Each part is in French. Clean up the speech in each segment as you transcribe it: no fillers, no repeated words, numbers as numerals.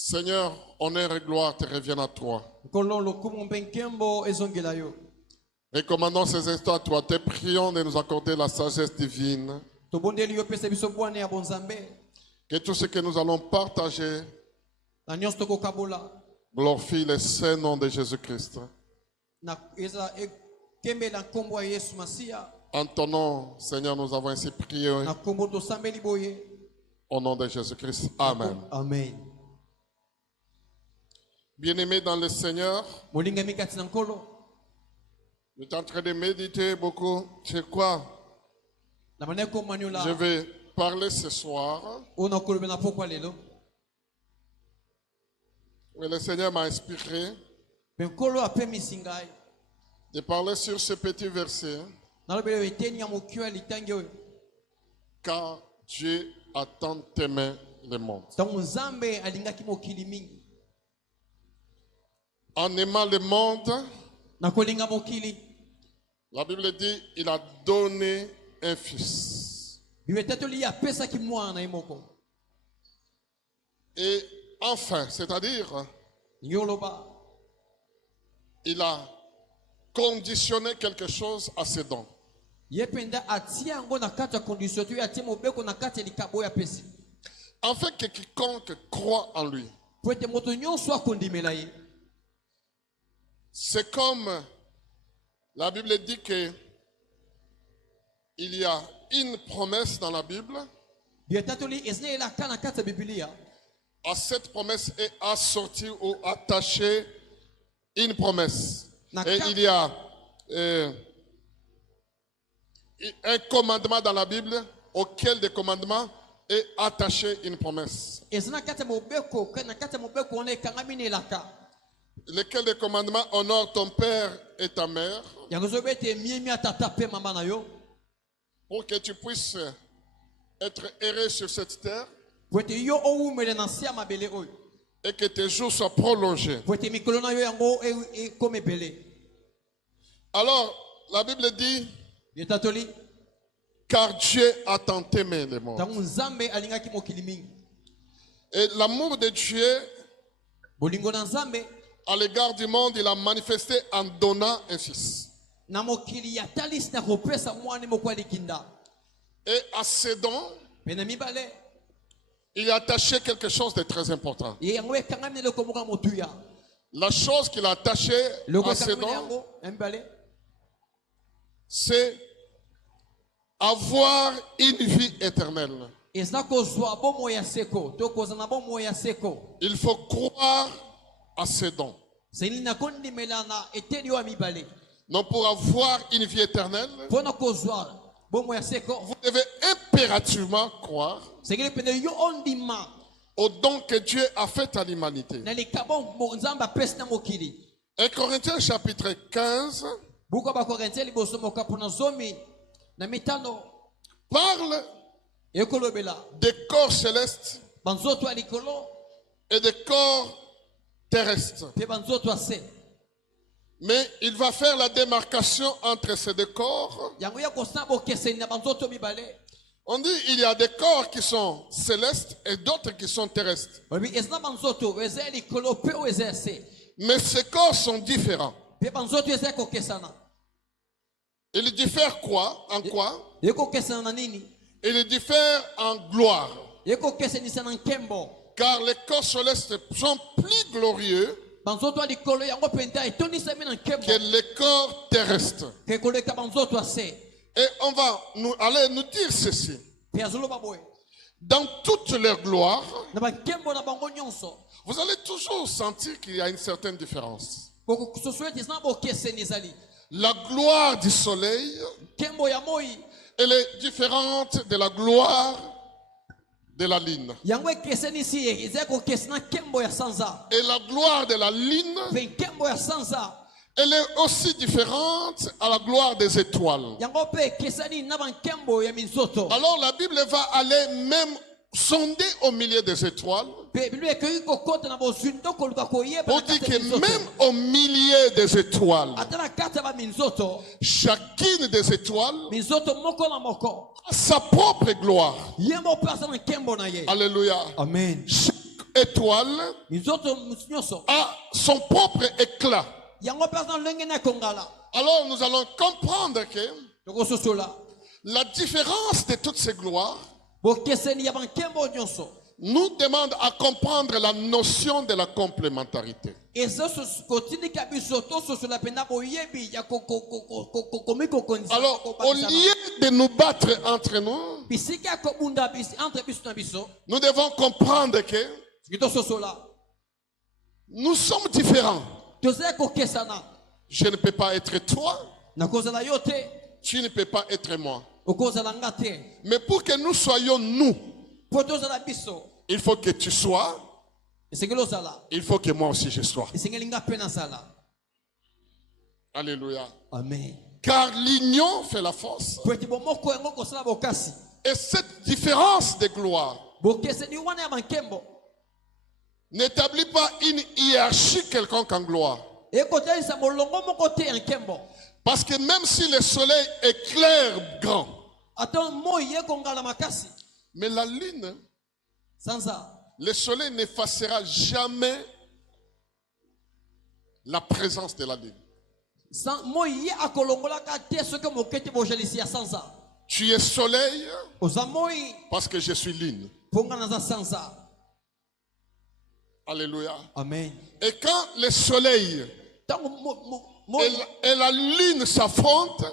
Seigneur, honneur et gloire te reviennent à toi. Recommandons ces instants à toi. Te prions de nous accorder la sagesse divine. Que tout ce que nous allons partager glorifie le saint nom de Jésus-Christ. En ton nom, Seigneur, nous avons ainsi prié. Au nom de Jésus-Christ. Amen. Amen. Bien-aimés dans le Seigneur, je suis en train de méditer beaucoup sur quoi je vais parler ce soir. Et le Seigneur m'a inspiré de parler sur ce petit verset. Car Dieu a tant aimé le monde. En aimant le monde, la Bible dit il a donné un fils. Et enfin, c'est-à-dire, il a conditionné quelque chose à ses dons. Afin que quiconque croit en lui. C'est comme la Bible dit que il y a une promesse dans la Bible. À cette promesse est assortie ou attachée une promesse. Et il y a un commandement dans la Bible auquel des commandements est attaché une promesse. Lequel des commandements honore ton père et ta mère pour que tu puisses être heureux sur cette terre et que tes jours soient prolongés. Alors, la Bible dit car Dieu a tant aimé le monde. Et l'amour de Dieu à l'égard du monde, il a manifesté en donnant un fils. Et à ces dons, il a attaché quelque chose de très important. La chose qu'il a attachée à ces dons, c'est avoir une vie éternelle. Il faut croire à ces dons. Non, pour avoir une vie éternelle, vous devez impérativement croire aux dons que Dieu a fait à l'humanité. Et Corinthiens chapitre 15 parle des corps célestes et des corps terrestres. Mais il va faire la démarcation entre ces deux corps. On dit il y a des corps qui sont célestes et d'autres qui sont terrestres. Mais ces corps sont différents. Ils diffèrent quoi? En quoi? Ils diffèrent en gloire. Car les corps célestes sont plus glorieux que les corps terrestres. Et on va aller nous dire ceci. Dans toute leur gloire, vous allez toujours sentir qu'il y a une certaine différence. La gloire du soleil, elle est différente de la gloire de la lune. Et la gloire de la lune, elle est aussi différente à la gloire des étoiles. Alors la Bible va aller même sonder au milieu des étoiles pour dire que même au milieu des étoiles, chacune des étoiles a sa propre gloire. Alléluia. Amen. Chaque étoile a son propre éclat. Alors nous allons comprendre que la différence de toutes ces gloires nous demande à comprendre la notion de la complémentarité. Alors, au lieu de nous battre entre nous, nous devons comprendre que nous sommes différents. Je ne peux pas être toi, tu ne peux pas être moi. Mais pour que nous soyons nous, il faut que tu sois, il faut que moi aussi je sois. Alléluia. Amen. Car l'union fait la force. Et cette différence de gloire n'établit pas une hiérarchie quelconque en gloire. Parce que même si le soleil éclaire grand, mais la lune, le soleil n'effacera jamais la présence de la lune. Tu es soleil parce que je suis lune. Alléluia. Amen. Et quand le soleil et la lune s'affrontent,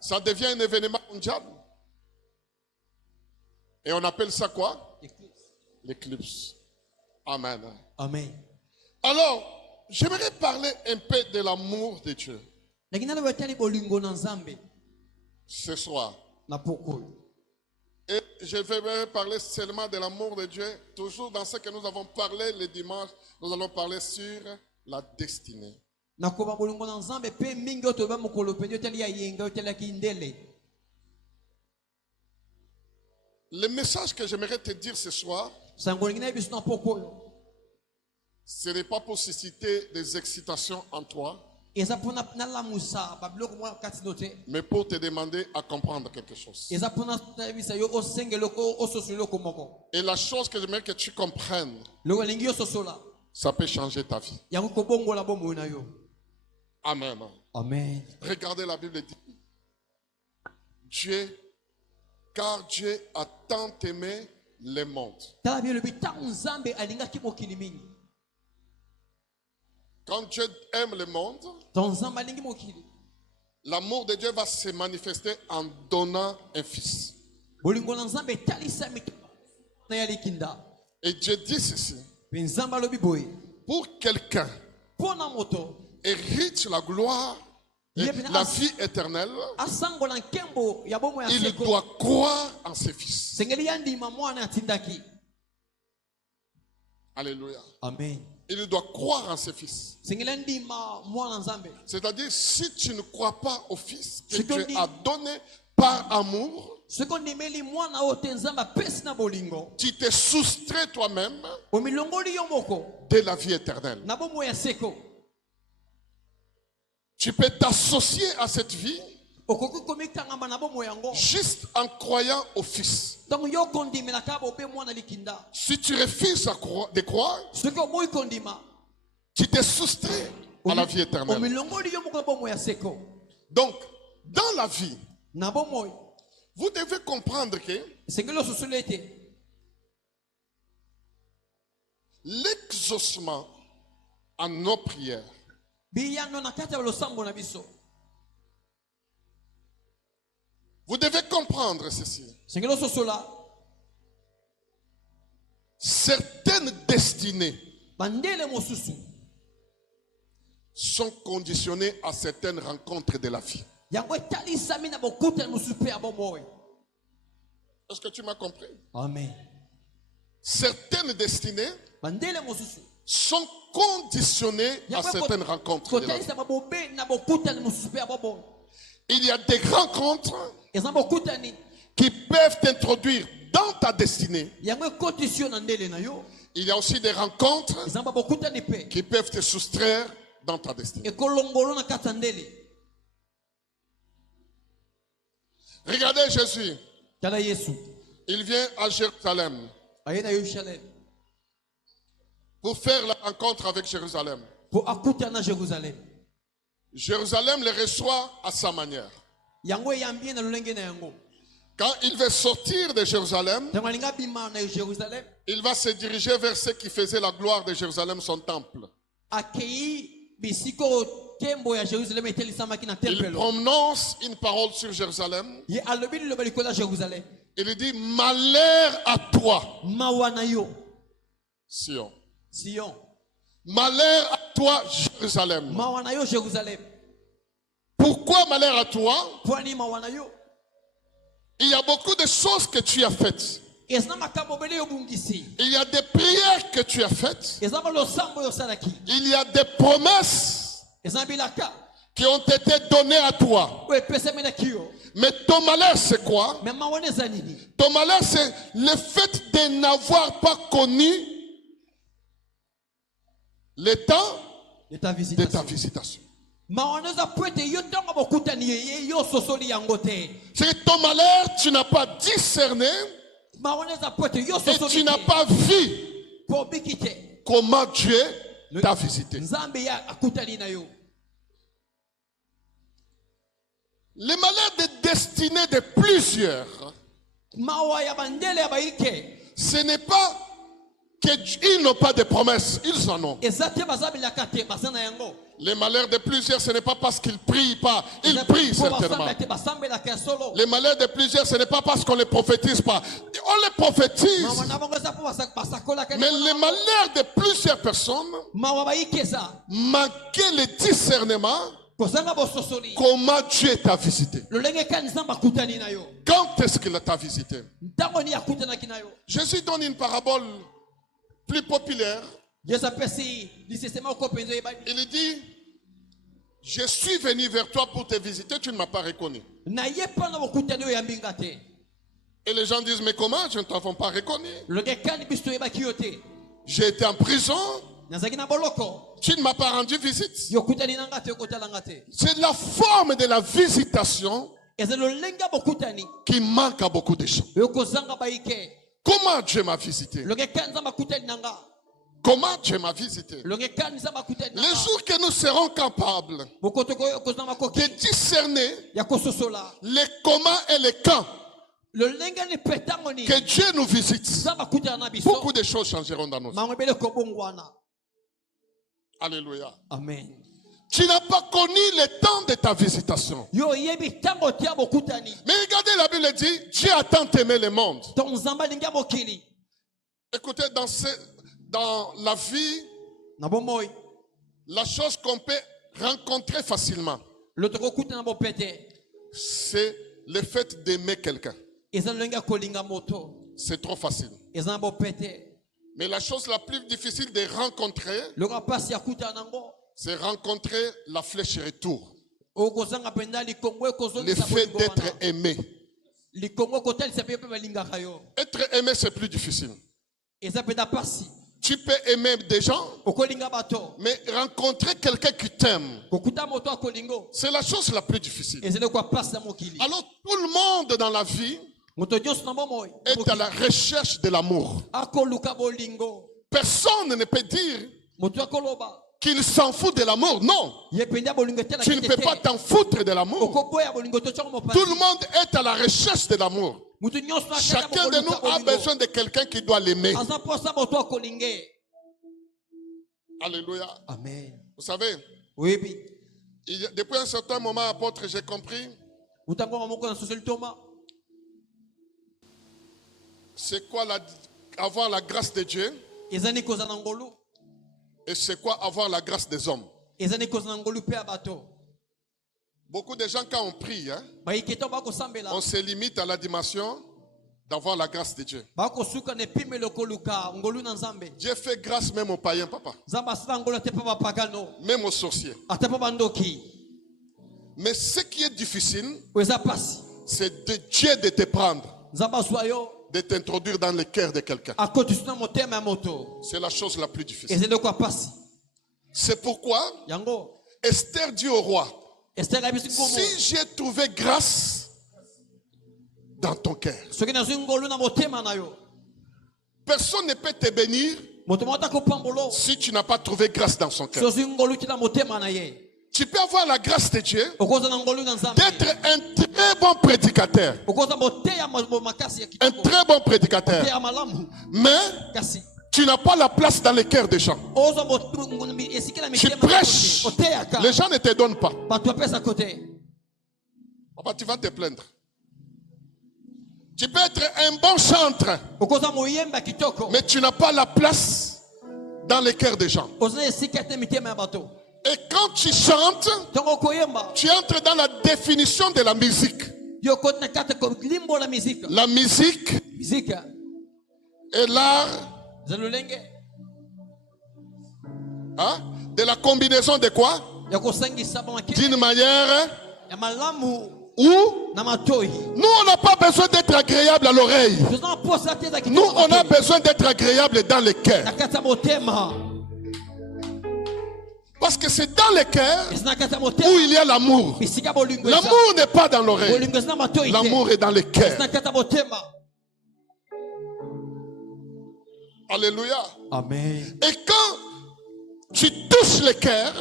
ça devient un événement mondial. Et on appelle ça quoi? L'éclipse. Amen. Amen. Alors, j'aimerais parler un peu de l'amour de Dieu ce soir. Et je vais parler seulement de l'amour de Dieu. Toujours dans ce que nous avons parlé le dimanche, nous allons parler sur la destinée. Le message que j'aimerais te dire ce soir, ce n'est pas pour susciter des excitations en toi, mais pour te demander à comprendre quelque chose. Et la chose que j'aimerais que tu comprennes, ça peut changer ta vie. Amen. Amen. Regardez la Bible dit, car Dieu a tant aimé le monde. Quand Dieu aime le monde, l'amour de Dieu va se manifester en donnant un fils. Et Dieu dit ceci, pour quelqu'un hérite la gloire et la vie éternelle, il doit croire en ses fils. Alléluia. Amen. Il doit croire en ses fils. C'est-à-dire, si tu ne crois pas au fils que Dieu a donné par amour, tu te soustrais toi-même de la vie éternelle. Tu peux t'associer à cette vie juste en croyant au Fils. Si tu refuses de croire, tu te soustrais à la vie éternelle. Donc, dans la vie, vous devez comprendre que l'exaucement à nos prières vous devez comprendre ceci. Certaines destinées sont conditionnées à certaines rencontres de la vie. Est-ce que tu m'as compris? Amen. Certaines destinées sont conditionnées à certaines rencontres de la vie. Il y a des rencontres qui peuvent t'introduire dans ta destinée. Il y a aussi des rencontres qui peuvent te soustraire dans ta destinée. Regardez Jésus. Il vient à Jérusalem. pour faire la rencontre avec Jérusalem. Jérusalem les reçoit à sa manière. Quand il veut sortir de Jérusalem, il va se diriger vers ce qui faisait la gloire de Jérusalem, son temple. Il prononce une parole sur Jérusalem. Il dit malheur à toi, Sion. Malheur à toi, Jérusalem. Pourquoi malheur à toi? Il y a beaucoup de choses que tu as faites. Il y a des prières que tu as faites. Il y a des promesses qui ont été données à toi. Mais ton malheur, c'est quoi? Ton malheur, c'est le fait de n'avoir pas connu le temps de ta visitation. C'est ton malheur, tu n'as pas discerné et tu n'as pas vu comment Dieu t'a visité. Les malheurs de destinée de plusieurs, ce n'est pas qu'ils n'ont pas de promesses, ils en ont. Les malheurs de plusieurs, ce n'est pas parce qu'ils ne prient pas, ils prient certainement. Les malheurs de plusieurs, ce n'est pas parce qu'on ne les prophétise pas. On les prophétise. Mais les malheurs de plusieurs personnes manquaient le discernement. Comment Dieu t'a visité? Quand est-ce qu'il t'a visité? Jésus donne une parabole plus populaire. Il dit, je suis venu vers toi pour te visiter, tu ne m'as pas reconnu. Et les gens disent, mais comment? Je ne t'avais pas reconnu. J'ai été en prison. Tu ne m'as pas rendu visite. C'est la forme de la visitation qui manque à beaucoup de gens. Comment Dieu m'a visité? Comment Dieu m'a visité? Le jour que nous serons capables de discerner les comment et les quand que Dieu nous visite, beaucoup de choses changeront dans nos vies. Alléluia. Amen. Tu n'as pas connu le temps de ta visitation. Mais regardez, la Bible dit, Dieu a tant aimé le monde. Écoutez, dans la vie, la chose qu'on peut rencontrer facilement, c'est le fait d'aimer quelqu'un. C'est trop facile. Mais la chose la plus difficile de rencontrer, c'est rencontrer la flèche retour. Le fait d'être aimé. Être aimé, c'est plus difficile. Tu peux aimer des gens, mais rencontrer quelqu'un qui t'aime, c'est la chose la plus difficile. Alors tout le monde dans la vie est à la recherche de l'amour. Personne ne peut dire qu'il s'en fout de l'amour. Non. Tu ne peux pas t'en foutre de l'amour. Tout le monde est à la recherche de l'amour. Chacun de nous a besoin de quelqu'un qui doit l'aimer. Alléluia. Amen. Vous savez, depuis un certain moment, apôtre, j'ai compris. C'est quoi avoir la grâce de Dieu? Et c'est quoi avoir la grâce des hommes? Beaucoup de gens, quand on prie, on se limite à la dimension d'avoir la grâce de Dieu. Dieu fait grâce même aux païens, papa. Même aux sorciers. Mais ce qui est difficile, c'est de Dieu de te prendre, de t'introduire dans le cœur de quelqu'un. C'est la chose la plus difficile. C'est pourquoi Esther dit au roi, si j'ai trouvé grâce dans ton cœur, personne ne peut te bénir si tu n'as pas trouvé grâce dans son cœur. Tu peux avoir la grâce de Dieu d'être un très bon prédicateur. Un très bon prédicateur. Mais tu n'as pas la place dans les cœurs des gens. Tu prêches, les gens ne te donnent pas. Papa, tu vas te plaindre. Tu peux être un bon chanteur, mais tu n'as pas la place dans les cœurs des gens. Et quand tu chantes, tu entres dans la définition de la musique. La musique est l'art de la combinaison de quoi? D'une manière où nous on n'a pas besoin d'être agréable à l'oreille. Nous on a besoin d'être agréable dans le cœur. Parce que c'est dans le cœur où il y a l'amour. L'amour n'est pas dans l'oreille. L'amour est dans le cœur. Alléluia. Amen. Et quand tu touches le cœur,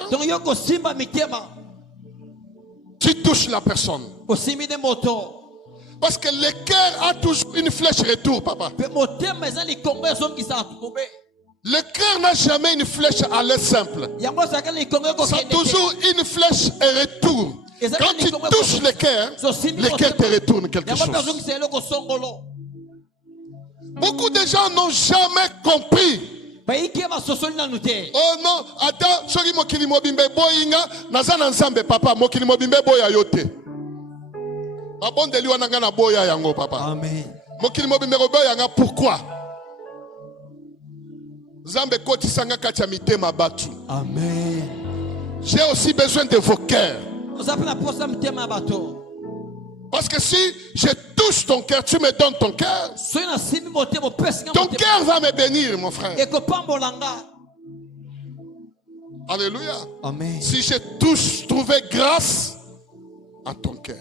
tu touches la personne. Parce que le cœur a toujours une flèche retour, papa. Le cœur n'a jamais une flèche à l'aise simple. Ça a toujours une flèche et retour. Quand tu touches le cœur te retourne quelque chose. Beaucoup de gens n'ont jamais compris. Oh non, attends, soki mokili mobimbe boyinga nazana nzambe papa, mokili mobimbe boya yote. Mabondeli wana ngana boya yango papa. Amen. Mokili mobimbe boya yanga pourquoi? Nzambe koti sanga katia mitema batu. Amen. J'ai aussi besoin de vos cœurs. Parce que si je touche ton cœur, tu me donnes ton cœur. Ton cœur va me bénir, mon frère. Alléluia. Amen. Si je touche, trouver grâce à ton cœur.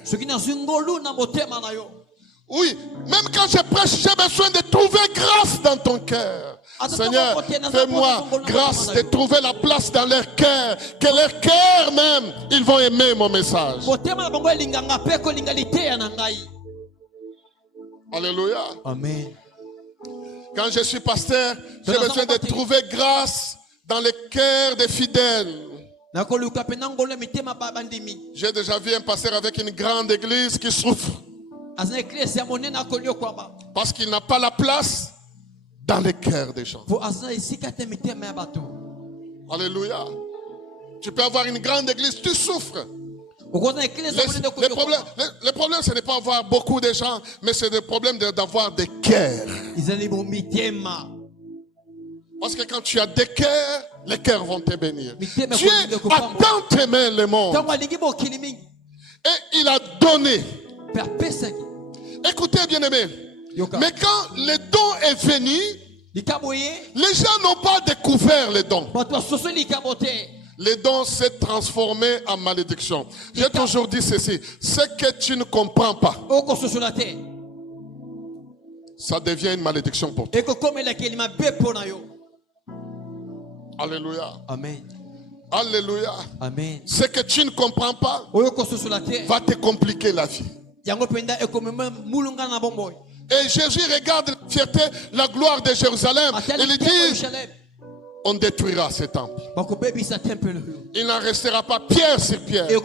Oui, même quand je prêche, j'ai besoin de trouver grâce dans ton cœur. Seigneur, fais-moi grâce de trouver la place dans leur cœur, que leur cœur même, ils vont aimer mon message. Alléluia. Amen. Quand je suis pasteur, j'ai besoin de trouver grâce dans le cœur des fidèles. J'ai déjà vu un pasteur avec une grande église qui souffre. Parce qu'il n'a pas la place dans le cœur des gens. Alléluia. Tu peux avoir une grande église, tu souffres. Le problème, ce n'est pas avoir beaucoup de gens, mais c'est le problème d'avoir des cœurs. Parce que quand tu as des cœurs, les cœurs vont te bénir. Dieu a tant aimé le monde. Et il a donné. Écoutez, bien-aimés. Mais quand le don est venu, les gens n'ont pas découvert le don. Le don s'est transformé en malédiction. J'ai toujours dit ceci. Ce que tu ne comprends pas, ça devient une malédiction pour toi. Alléluia. Amen. Alléluia. Amen. Ce que tu ne comprends pas va te compliquer la vie. Et Jésus regarde la fierté, la gloire de Jérusalem. Il dit, on détruira ce temple. Il n'en restera pas pierre sur pierre. Il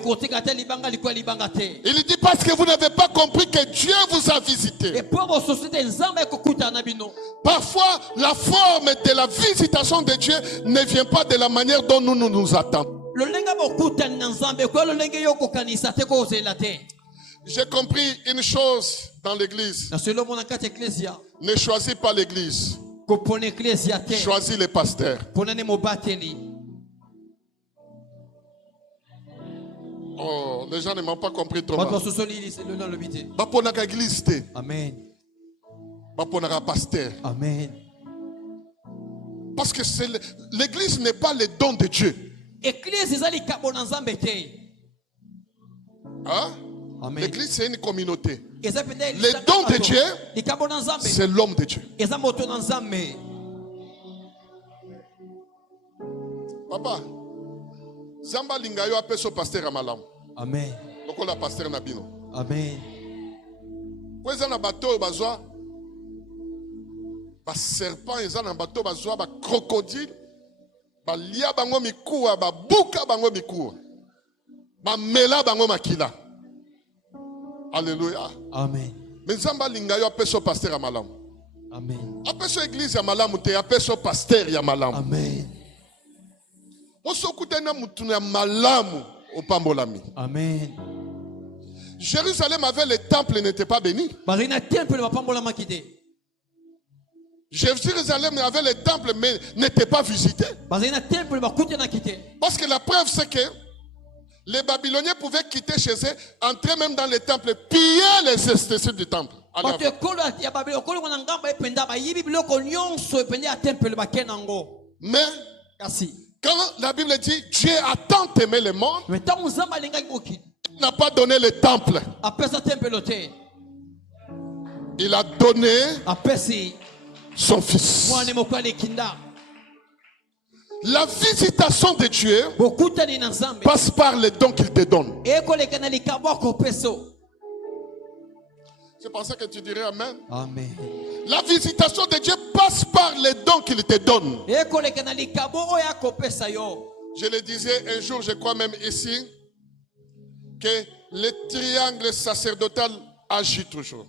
dit parce que vous n'avez pas compris que Dieu vous a visité. Parfois, la forme de la visitation de Dieu ne vient pas de la manière dont nous attendons. J'ai compris une chose dans l'église. Ne choisis pas l'église. Choisis les pasteurs. Oh, les gens ne m'ont pas compris trop mal. Amen. Pasteur. Amen. Parce que l'église n'est pas le don de Dieu. Hein? L'église, c'est une communauté. Le don de Dieu, c'est l'homme de Dieu. Papa, Zamba lingayo apeso pasteur amalam. Amen. Lokola pasteur nabino. Amen. Kweza na bateau bazwa ba serpent, eza na bateau bazwa ba crocodile, ba lia bango mikuwa, ba buka bango mikuwa, ba mela bango makila. Alléluia. Amen. Mais Zamba lingayo apeso pasteur amalam. Amen. Apeso église ya malamu te, apeso pasteur ya malamu. Amen. Osokutena mutuna ya malamu opambolami. Amen. Jérusalem avait le temple, n'était pas béni. Jérusalem avait le temple, mais n'était pas visité. Parce que la preuve, c'est que les Babyloniens pouvaient quitter chez eux, entrer même dans le temple, piller les esthétiques du temple. Mais quand la Bible dit Dieu a tant aimé le monde, il n'a pas donné le temple. Il a donné son fils. La visitation de Dieu passe par les dons qu'il te donne. Je pensais que tu dirais Amen. Amen. La visitation de Dieu passe par les dons qu'il te donne. Je le disais un jour, je crois même ici, que le triangle sacerdotal agit toujours.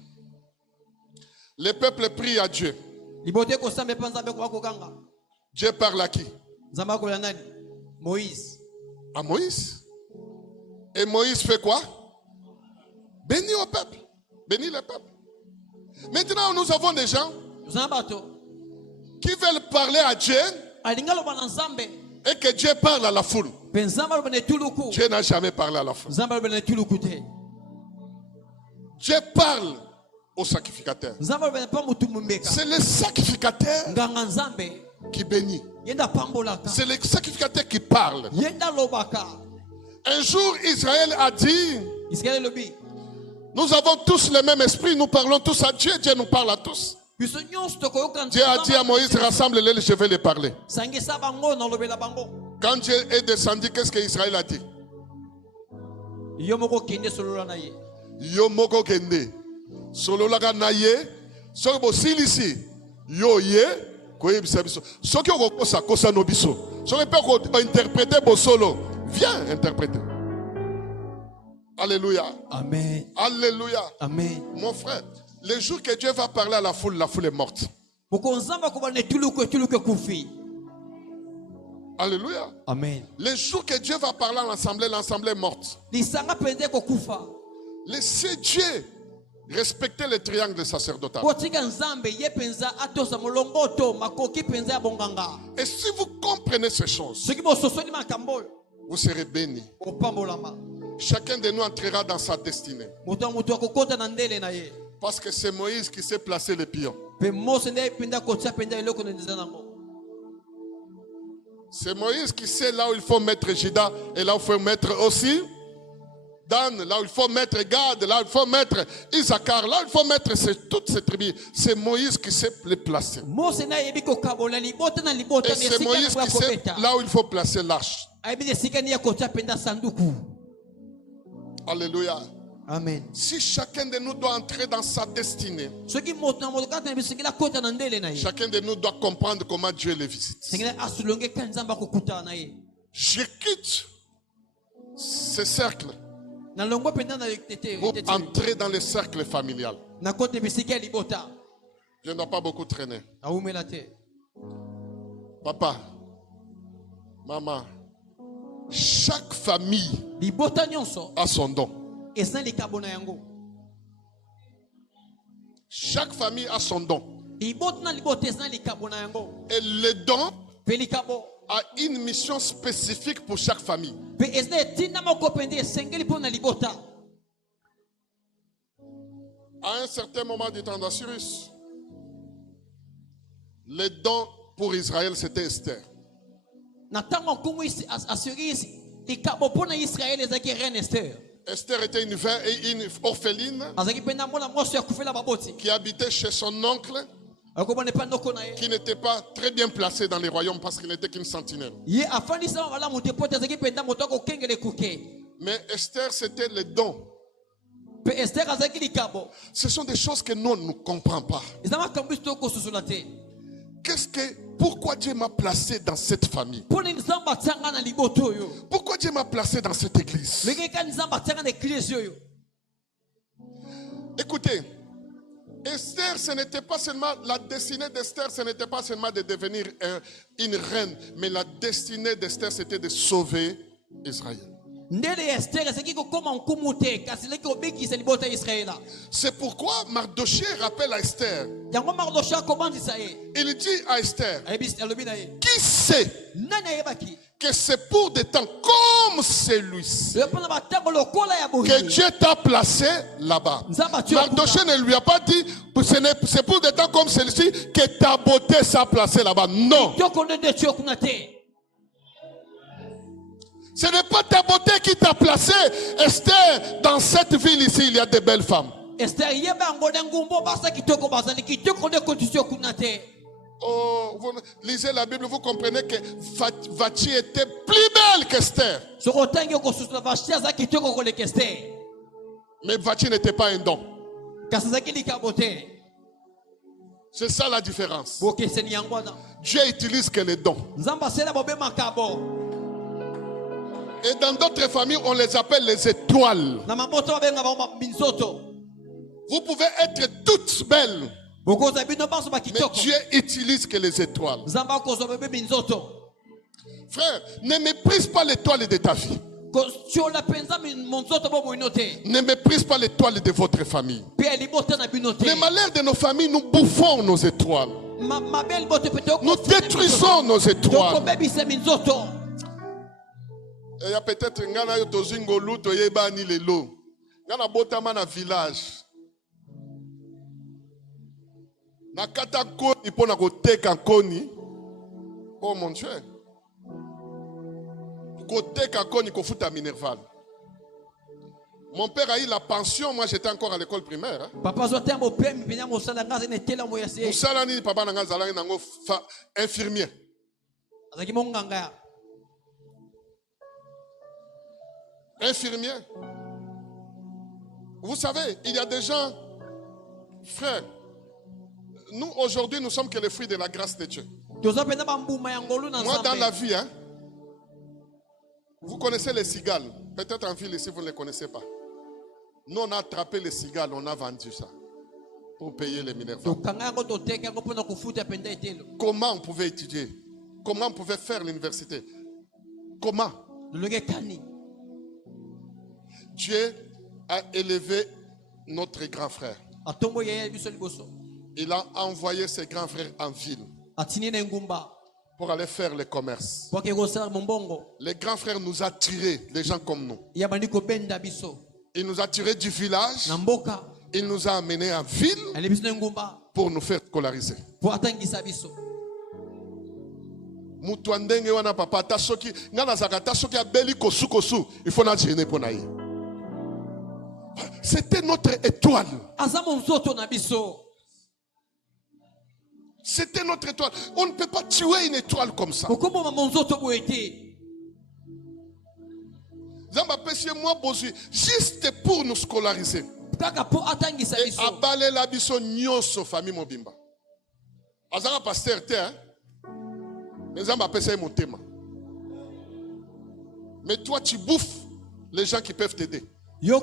Le peuple prie à Dieu. Dieu parle à qui? Moïse. À Moïse. Et Moïse fait quoi? Bénit au peuple. Bénit le peuple. Maintenant, nous avons des gens qui veulent parler à Dieu et que Dieu parle à la foule. Dieu n'a jamais parlé à la foule. Dieu parle au sacrificateur. C'est le sacrificateur qui bénit. C'est le sacrificateur qui parle. Un jour, Israël a dit, nous avons tous le même esprit, nous parlons tous à Dieu, Dieu nous parle à tous. Dieu a dit à Moïse, rassemble-les, je vais les parler. Quand Dieu est descendu, qu'est-ce qu'Israël a dit? Yomoko kende. Sololaga naye. Sobo silisi. Yo ye. Koye bisabiso. Soki okokosa kosa nobiso. Soki pe ko interpréter bo solo. Viens interpréter. Alléluia. Amen. Alléluia. Amen. Mon frère, le jour que Dieu va parler à la foule est morte. Alléluia. Amen. Le jour que Dieu va parler à l'assemblée est morte. Laissez Dieu respecter le triangle sacerdotal. Et si vous comprenez ces choses, vous serez bénis. Chacun de nous entrera dans sa destinée. Parce que c'est Moïse qui s'est placé le pion. C'est Moïse qui sait là où il faut mettre Juda et là où il faut mettre aussi Dan, là où il faut mettre Gad, là où il faut mettre Issachar, là où il faut mettre toutes ces tribus. C'est Moïse qui sait les placer. Et c'est Moïse qui sait là où il faut placer l'arche. Alléluia. Amen. Si chacun de nous doit entrer dans sa destinée, chacun de nous doit comprendre comment Dieu les visite. Je quitte ce cercle pour entrer dans le cercle familial. Je ne dois pas beaucoup traîner. Papa, maman, chaque famille a son don. Chaque famille a son don. Et le don a une mission spécifique pour chaque famille. À un certain moment du temps d'Assyrus, le don pour Israël, c'était Esther. Esther était une orpheline qui habitait chez son oncle qui n'était pas très bien placé dans les royaumes parce qu'il n'était qu'une sentinelle. Mais Esther, c'était les dons. Ce sont des choses que nous ne comprenons pas. Pourquoi Dieu m'a placé dans cette famille? Pourquoi Dieu m'a placé dans cette église? Écoutez, Esther, ce n'était pas seulement la destinée d'Esther, ce n'était pas seulement de devenir une reine, mais la destinée d'Esther, c'était de sauver Israël. C'est pourquoi Mardochée rappelle à Esther. Il dit à Esther, qui sait que c'est pour des temps comme celui-ci que Dieu t'a placé là-bas. Mardochée ne lui a pas dit c'est pour des temps comme celui-ci que ta beauté s'est placée là-bas. Non. Ce n'est pas ta beauté qui t'a placé, Esther. Dans cette ville ici, il y a de belles femmes. Oh, vous lisez la Bible, vous comprenez que Vachi était plus belle qu'Esther. Mais Vachi n'était pas un don. C'est ça la différence. Dieu utilise que les dons. Et dans d'autres familles, on les appelle les étoiles. Vous pouvez être toutes belles, mais Dieu utilise que les étoiles. Frère, ne méprise pas l'étoile de ta vie. Ne méprise pas l'étoile de votre famille. Les malheurs de nos familles, nous bouffons nos étoiles. Nous détruisons nos étoiles. Il y a peut-être un gars qui est dans un village. Oh mon Dieu. Mon père a eu la pension, moi j'étais encore à l'école primaire. Infirmier. Infirmier. Vous savez, il y a des gens, frères, nous aujourd'hui nous sommes que les fruits de la grâce de Dieu. Moi dans la vie, vous connaissez les cigales. Peut-être en ville ici vous ne les connaissez pas. Nous on a attrapé les cigales, on a vendu ça pour payer les minervales. Comment on pouvait étudier? Comment on pouvait faire l'université? Comment? Dieu a élevé notre grand frère. Il a envoyé ses grands frères en ville pour aller faire le commerce. Les grands frères nous ont tirés, les gens comme nous. Il nous a tirés du village. Il nous a amenés en ville pour nous faire scolariser. C'était notre étoile. C'était notre étoile. On ne peut pas tuer une étoile comme ça. Juste pour nous scolariser. Et abaler la biso nyoso famille mobimba. Azanga pasteur te hein. Mais toi tu bouffes les gens qui peuvent t'aider. Vous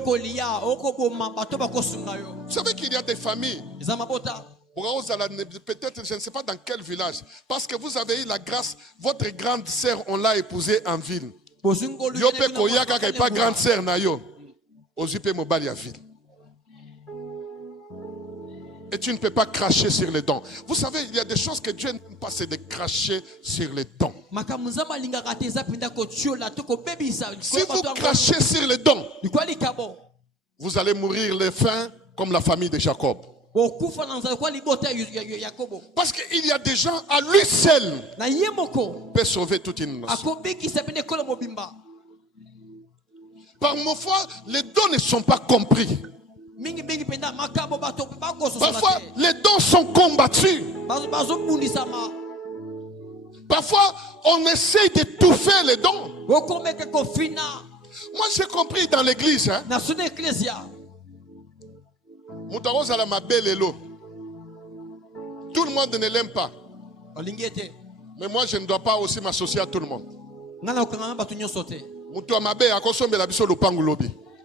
savez qu'il y a des familles. Peut-être, je ne sais pas dans quel village. Parce que vous avez eu la grâce. Votre grande sœur, on l'a épousée en ville. Yope koyaka kay pas grande sœur na yo. Ozupe mobali à ville. Et tu ne peux pas cracher sur les dons. Vous savez, il y a des choses que Dieu n'aime pas, c'est de cracher sur les dons. Si vous crachez sur les dons, vous allez mourir de faim comme la famille de Jacob. Parce qu'il y a des gens à lui seul peut sauver toute une nation. Par mon foi, les dons ne sont pas compris. Parfois, les dons sont combattus. Parfois, on essaie d'étouffer les dons. Moi, j'ai compris dans l'église. Tout le monde ne l'aime pas. Mais moi, je ne dois pas aussi m'associer à tout le monde.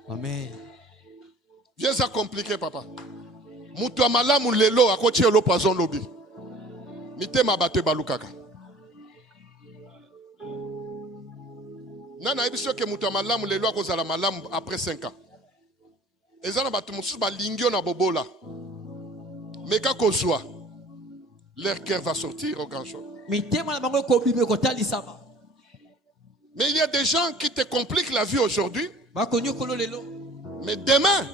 Amen. Viens, ça compliqué, papa. Mutua malamu lelo akochi elo poison lobby. Mite mabate balukaka. Nana ebiso ke mutua malamu lelo akozala malamu après 5 ans. Ezana batu mususu ba lingio na bobola. Meka kozwa. Leur cœur va sortir au grand jour. Mais il y a des gens qui te compliquent la vie aujourd'hui. Mais demain,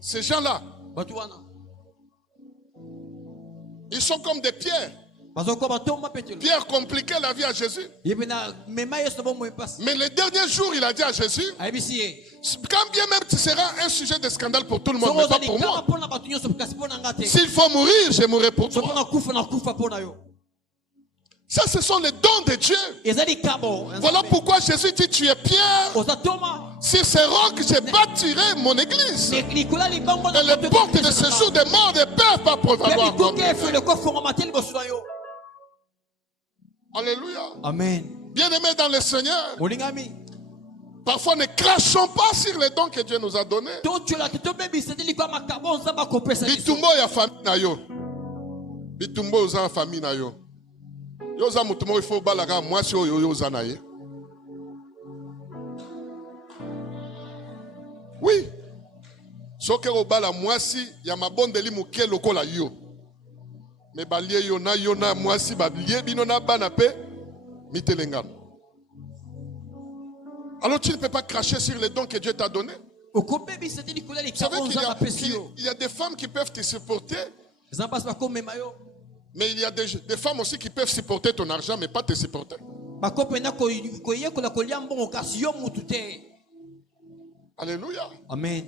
ces gens-là, ils sont comme des pierres. Pierre compliquait la vie à Jésus. Mais le dernier jour, il a dit à Jésus, quand bien même tu seras un sujet de scandale pour tout le monde, mais pas pour moi. S'il faut mourir, je mourrai pour toi. Ça, ce sont les dons de Dieu. Voilà pourquoi Jésus dit, tu es Pierre. Sur ces rocs, je bâtirai mon église. Et les portes de ce jour des morts ne peuvent pas prévaloir. Alléluia. Amen. Bien-aimés dans le Seigneur, parfois ne crachons pas sur les dons que Dieu nous a donnés. Bitumbo ya famille na yo. Bitumbo uza famille na yo. Yoza mutumo il faut balaga mwasi oyo yoza na ye. Oui. Soke obala mwasi ya mabondeli muke lokola yo. Me balie yo na mwasi balie bino na bana pe mitelengano. Alors tu ne peux pas cracher sur les dons que Dieu t'a donnés. Vous savez qu'il y a des femmes qui peuvent te supporter. Mais il y a des femmes aussi qui peuvent supporter ton argent, mais pas te supporter. Alléluia. Amen.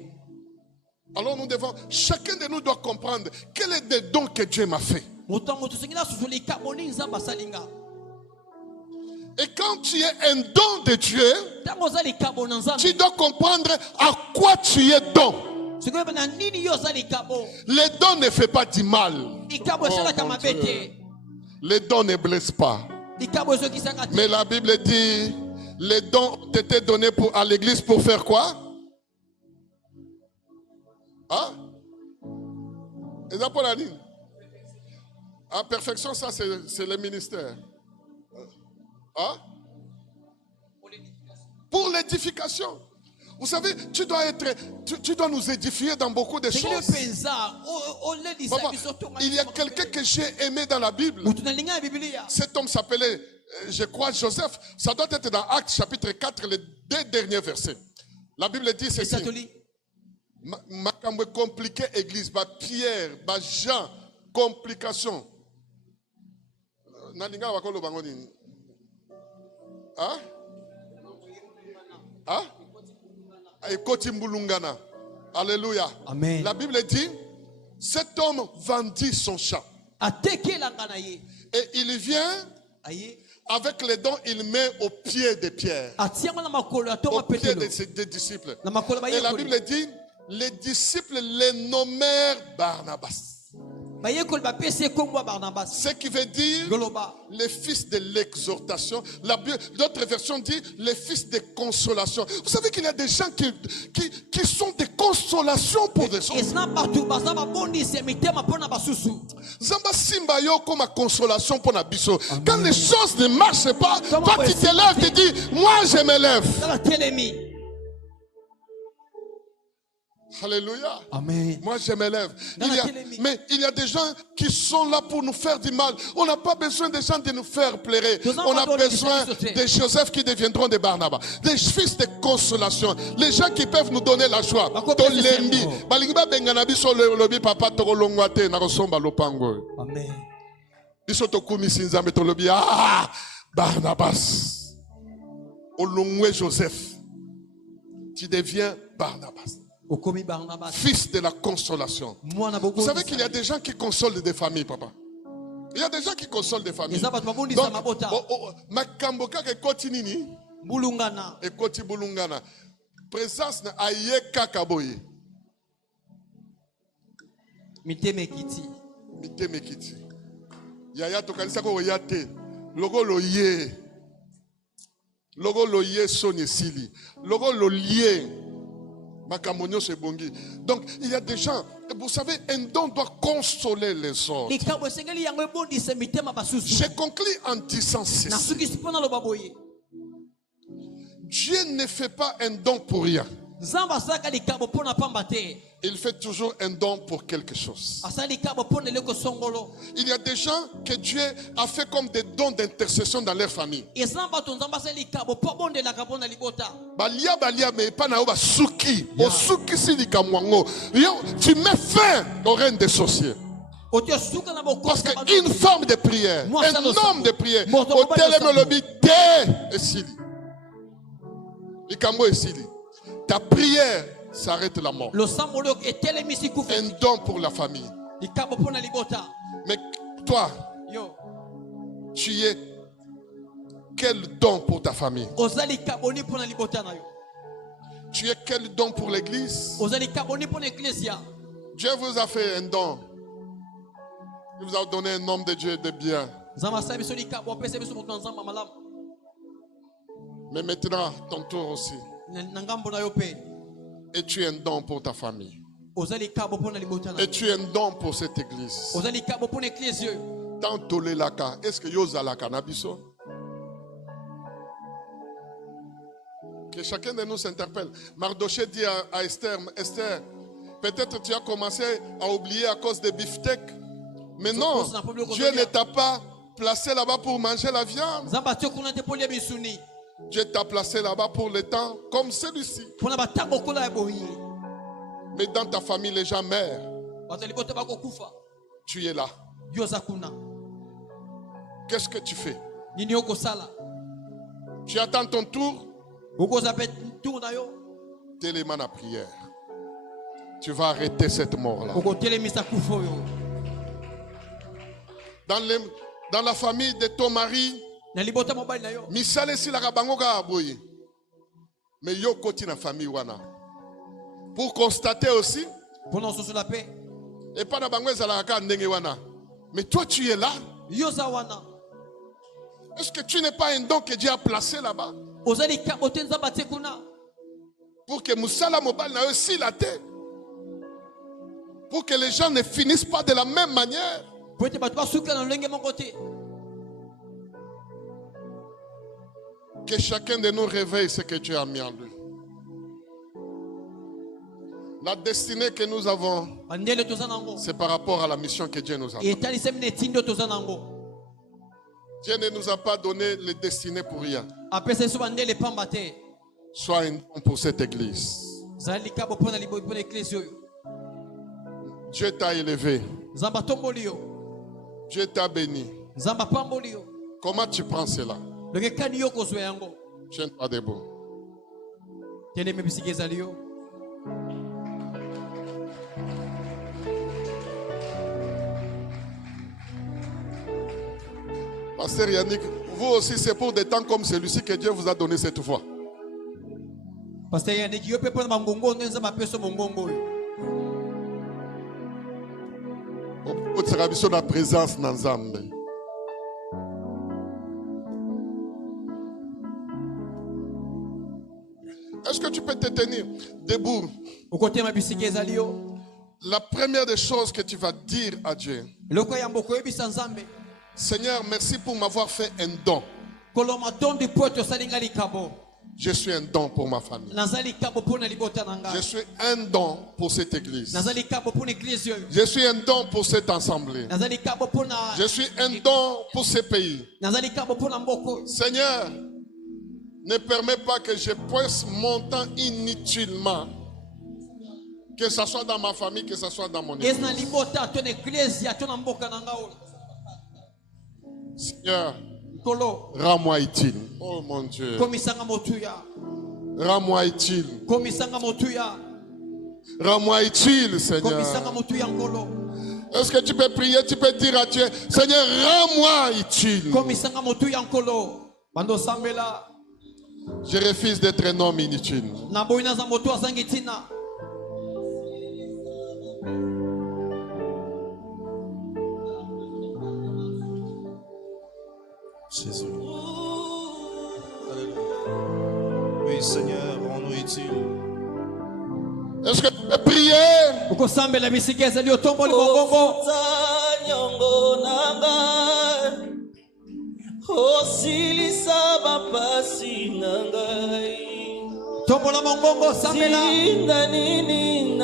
Alors nous devons, chacun de nous doit comprendre quel est le don que Dieu m'a fait. Et quand tu es un don de Dieu, tu dois comprendre à quoi tu es don. Les dons ne font pas du mal. Les dons ne blessent pas. Mais la Bible dit, les dons ont été donnés à l'église pour faire quoi? Hein? La perfection, ça c'est le ministère. Hein? Pour l'édification. Vous savez, tu dois nous édifier dans beaucoup de choses. Papa, il y a quelqu'un que j'ai aimé dans la Bible. Cet homme s'appelait, je crois, Joseph. Ça doit être dans Actes chapitre 4, les 2 derniers versets. La Bible dit ceci. Makambo compliqué église, Pierre, Jean, complication. Nalinga wakolo bangoni. Hein? Hein? Alléluia. Amen. La Bible dit, cet homme vendit son champ. Et il vient, avec les dons, il met au pied de Pierre. Au pied de ses disciples. Et la Bible dit, les disciples les nommèrent Barnabas. Ce qui veut dire les fils de l'exhortation. D'autres versions disent les fils de consolation. Vous savez qu'il y a des gens qui sont des consolations pour des autres. Zamba simba yo comme consolation pour Nabiso. Quand les choses ne marchent pas, toi tu te lèves et dis, moi je me lève. Alléluia. Amen. Moi je me lève. Mais il y a des gens qui sont là pour nous faire du mal. On n'a pas besoin des gens de nous faire pleurer. On a besoin des Joseph qui deviendront des Barnabas. Des fils de consolation. Les gens qui peuvent nous donner la joie. Amen. Barnabas. Olongwe Joseph. Tu deviens Barnabas. Fils de la consolation. Vous savez qu'il y a des gens qui consolent des familles, papa. Il y a des gens qui consolent des familles. Donc, makamboka ke koti nini? Bulungana. Et koti bulungana. Présence na aye kakaboye. Mitemekiti. Mitemekiti. Yaya to kanisa ko yate. Logo lo ye. Logo lo ye sonye sili. Logo lo lié. Makamonio c'est bongi. Donc il y a des gens, vous savez, un don doit consoler les autres. J'ai conclu en disant ceci. Dieu ne fait pas un don pour rien. Il fait toujours un don pour quelque chose. Il y a des gens que Dieu a fait comme des dons d'intercession dans leur famille. Tu mets fin au règne des sorciers. Parce qu'une femme de prière, un homme de prière, ta prière s'arrête la mort. Un don pour la famille. Mais toi, tu es quel don pour ta famille? Tu es quel don pour l'église? Dieu vous a fait un don. Il vous a donné un homme de Dieu de bien. Mais maintenant, ton tour aussi. Et tu es un don pour ta famille. Et tu es un don pour cette église. Tant laka, est-ce que yoza la cannabiso? Que chacun de nous s'interpelle. Mardoché dit à Esther, Esther, peut-être tu as commencé à oublier à cause des beefsteaks. Mais non, Dieu ne t'a pas placé là-bas pour manger la viande. Dieu t'a placé là-bas pour le temps comme celui-ci. Mais dans ta famille, les gens meurent. Tu es là. Qu'est-ce que tu fais? Tu attends ton tour. Téléman à prière. Tu vas arrêter cette mort-là. Dans la famille de ton mari, misale si la kabangoka aboye. Mais yo koti na famille wana. Pour constater aussi. Et pas na bangwe zalaka ndenge wana. Mais toi tu es là. Est-ce que tu n'es pas un don que Dieu a placé là-bas? Pour que Moussala Mobal na aussi la tête. Pour que les gens ne finissent pas de la même manière. Que chacun de nous réveille ce que Dieu a mis en lui. La destinée que nous avons, c'est par rapport à la mission que Dieu nous a donnée. Dieu ne nous a pas donné les destinées pour rien. Sois un don pour cette église. Dieu t'a élevé. Dieu t'a béni. Comment tu prends cela? Tiens-toi debout. Pasteur Yannick, vous aussi c'est pour des temps comme celui-ci que Dieu vous a donné cette foi. Pasteur Yannick, yo peut prendre mangongo nza mapeso mongongo. Au tsarabiso na présence na Nzambe. Est-ce que tu peux te tenir debout? La première des choses que tu vas dire à Dieu: Seigneur, merci pour m'avoir fait un don. Je suis un don pour ma famille. Je suis un don pour cette église. Je suis un don pour cette assemblée. Je suis un don pour ce pays. Seigneur, ne permets pas que je presse mon temps inutilement. Que ce soit dans ma famille, que ce soit dans mon église. Seigneur, rends-moi utile. Oh mon Dieu. Rends-moi utile. Rends-moi utile, Seigneur. Est-ce que tu peux prier, tu peux dire à Dieu, Seigneur, rends-moi utile. Je refuse d'être un homme inutile. Jésus. Oui, Seigneur, rends-nous utile. Est-ce que tu peux prier?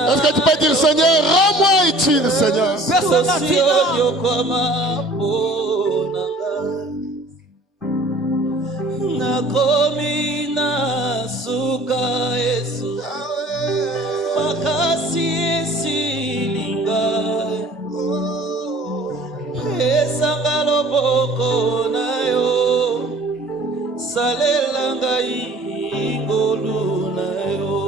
Est-ce que tu peux dire, Seigneur, rends-moi utile, Seigneur? Nakomina suka Yesu makasi esilinga esanga loboko na yo salela ngai ngolu na yo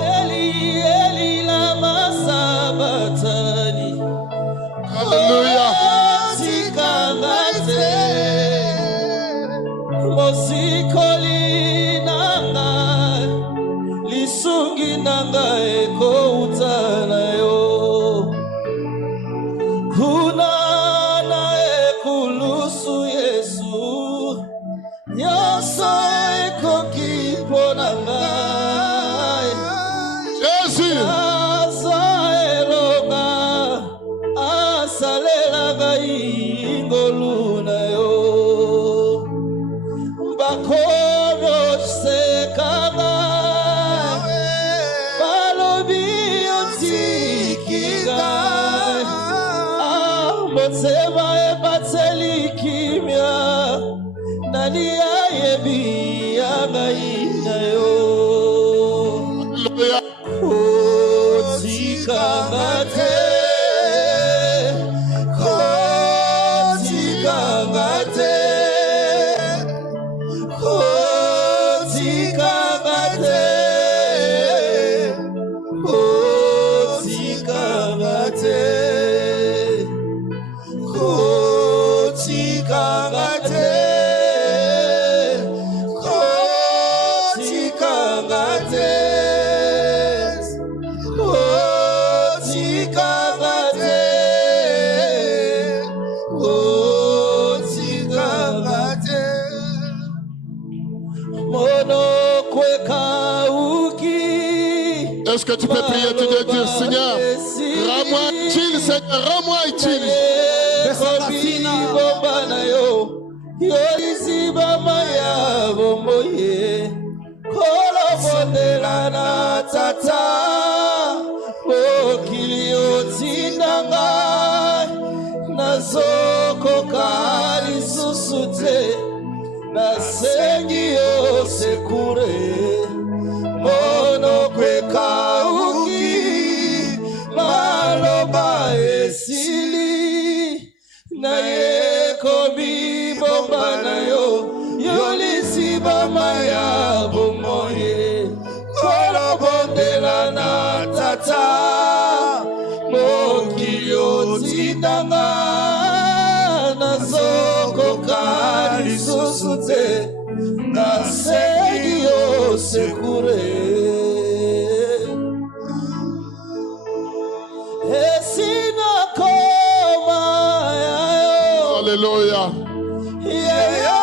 Eli lama sabatani. Hallelujah. Mosikoli nanga lisungi nanga eko utana yo kuna na ekulusu Yesu yoso eko kiponanga Jésus asa elonga asalela gai ngolu na yo Bakono sekanga balobi otikiga motsema ebatseli kimia nani ayebi agai na yo otikanga te otikanga te Est-ce que tu peux prier, tu dois dire, Seigneur, rends-moi utile, Seigneur, rends-moi utile. Mono kweka uki maloba esili na yeko bibomba na yo yolisi bama ya bomoye kolobondela na tata mokilio tindanga nazokoka lisusu te nasegi yo sekure esina koma yayo Alléluia. yayo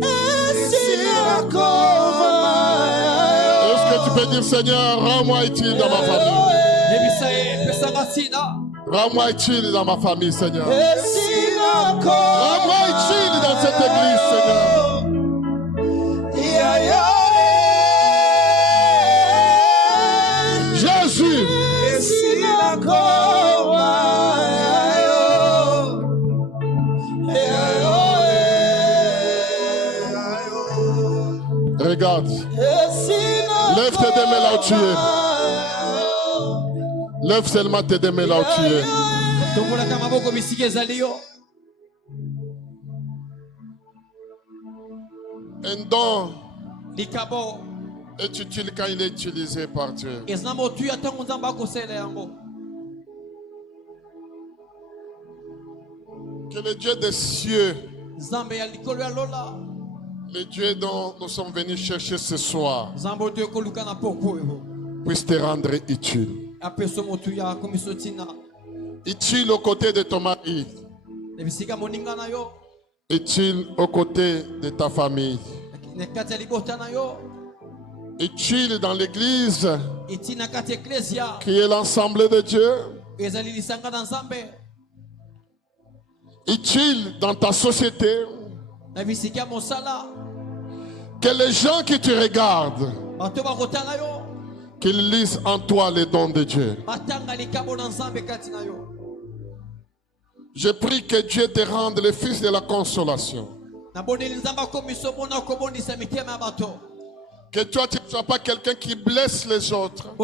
esina koma yayo. Est-ce que tu peux dire, Seigneur, rends-moi utile dans ma famille? Rends-moi utile dans ma famille, Seigneur. Rends-moi utile dans cette église, Seigneur. Jésus. Regarde. Lève tes deux mains là où tu es. Lève seulement tes deux mains là où tu es. Un don est utile quand il est utilisé par Dieu. Que le Dieu des cieux, le Dieu dont nous sommes venus chercher ce soir, puisse te rendre utile. Utile aux côtés de ton mari. Utile aux côtés de ta famille. Utile dans l'église qui est l'ensemble de Dieu. Utile dans ta société. Que les gens qui te regardent, qu'ils lisent en toi les dons de Dieu. Je prie que Dieu te rende le fils de la consolation. Que toi tu ne sois pas quelqu'un qui blesse les autres,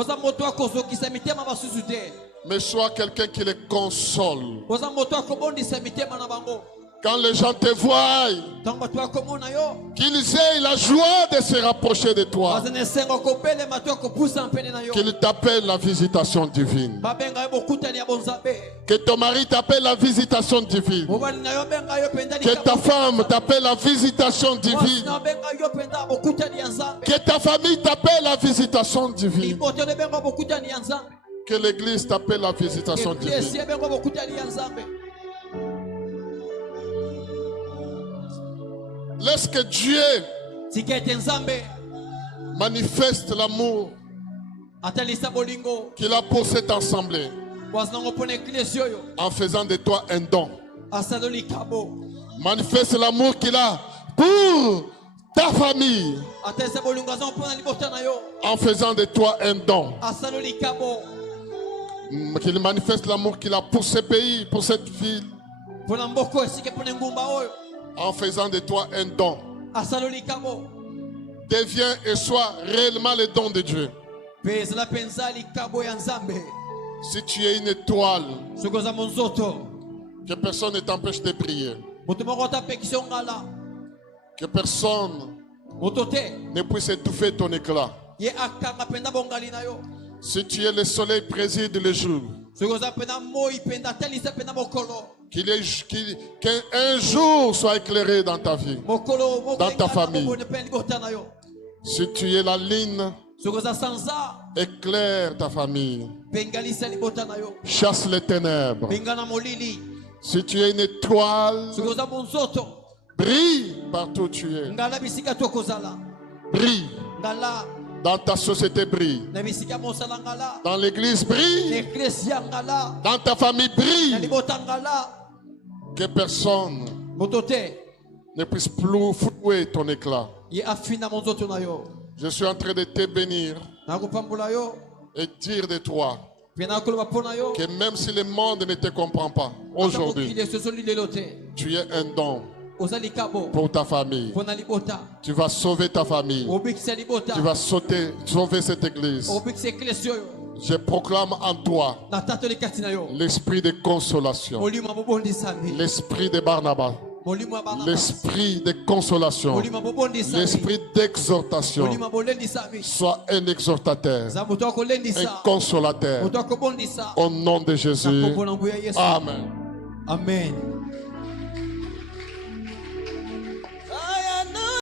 mais sois quelqu'un qui les console. Quand les gens te voient, qu'ils aient la joie de se rapprocher de toi, qu'ils t'appellent la visitation divine. Que ton mari t'appelle la visitation divine. Que ta femme t'appelle la visitation divine. Que ta famille t'appelle la visitation divine. Que l'église t'appelle la visitation divine. Laisse que Dieu manifeste l'amour qu'il a pour cette assemblée en faisant de toi un don. Manifeste l'amour qu'il a pour ta famille en faisant de toi un don. Qu'il manifeste l'amour qu'il a pour ce pays, pour cette ville, en faisant de toi un don. Deviens et sois réellement le don de Dieu. Si tu es une étoile, que personne ne t'empêche de prier. Que personne ne puisse étouffer ton éclat. Si tu es le soleil préside le jour, qu'un jour soit éclairé dans ta vie, dans ta famille. Si tu es la ligne, éclaire ta famille. Chasse les ténèbres. Si tu es une étoile, brille partout où tu es. Brille. Dans ta société, brille. Dans l'église, brille. Dans ta famille, brille. Que personne ne puisse plus flouer ton éclat. Je suis en train de te bénir et dire de toi que même si le monde ne te comprend pas aujourd'hui, tu es un don pour ta famille. Tu vas sauver ta famille. Tu vas sauver cette église. Je proclame en toi l'esprit de consolation, l'esprit de Barnabas, l'esprit de consolation, l'esprit d'exhortation. Sois un exhortateur, un consolateur. Au nom de Jésus. Amen. Amen.